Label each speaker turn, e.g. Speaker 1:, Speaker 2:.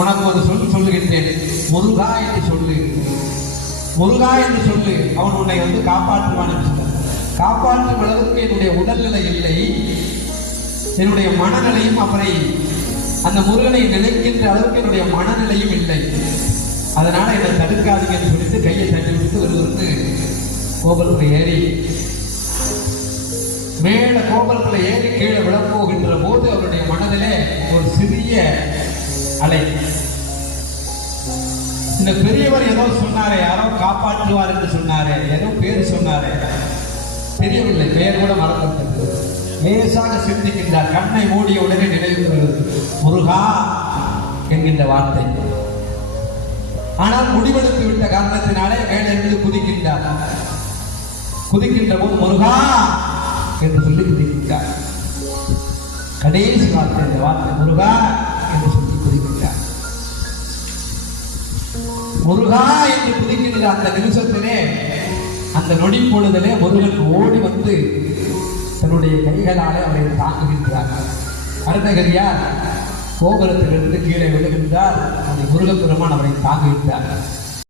Speaker 1: உனக்கு ஒரு சொல் சொல்லுகின்றேன் முருகா என்று சொல்லு. முருகா என்று சொல்லு. அவன் உன்னை வந்து காப்பாற்றுவான் என்று சொன்னான். காப்பாற்றும் அளவுக்கு என்னுடைய உடல்நிலை இல்லை. என்னுடைய மனநிலையும் அவரை அந்த முருகனை நினைக்கின்ற அளவுக்கு என்னுடைய மனநிலையும் இல்லை. அதனால என்னை தடுக்காதீங்கன்னு சொல்லிட்டு கையை தட்டி விட்டு ஒரு வந்து கோபுரத்தில் ஏறி மேல கோபுரத்தில் ஏறி கீழே விழப்போகின்ற போது அவருடைய மனதிலே ஒரு சிறிய அலை இந்த பெரியவர் ஏதோ சொன்னாரே யாரோ காப்பாற்றுவார் என்று சொன்னாரே ஏதோ பேர் சொன்னாரே. தெரியவில்லை பெயர் கூட மறந்துவிட்டது. லேசாக சிந்திக்கின்றார் கண்ணை மூடிய உடனே நினைவு முருகா என்கின்ற வார்த்தை. ஆனால் முடிவெடுத்து விட்ட காரணத்தினாலே வேலை என்று குதிக்கின்றார். குதிக்கின்ற போது முருகா என்று சொல்லி குதிக்கின்றார். கடைசி வார்த்தை இந்த வார்த்தை முருகா முருகா என்று குதிக்கின்ற அந்த நிமிஷத்திலே அந்த நொடி பொழுதிலே முருகன் ஓடி வந்து தன்னுடைய கைகளாலே அவரை தாங்குகின்றார் அருணகிரியார் கோபுரத்திலிருந்து கீழே விழுகின்றார். அந்த முருகப்பெருமான் அவரை தாங்குகின்றார்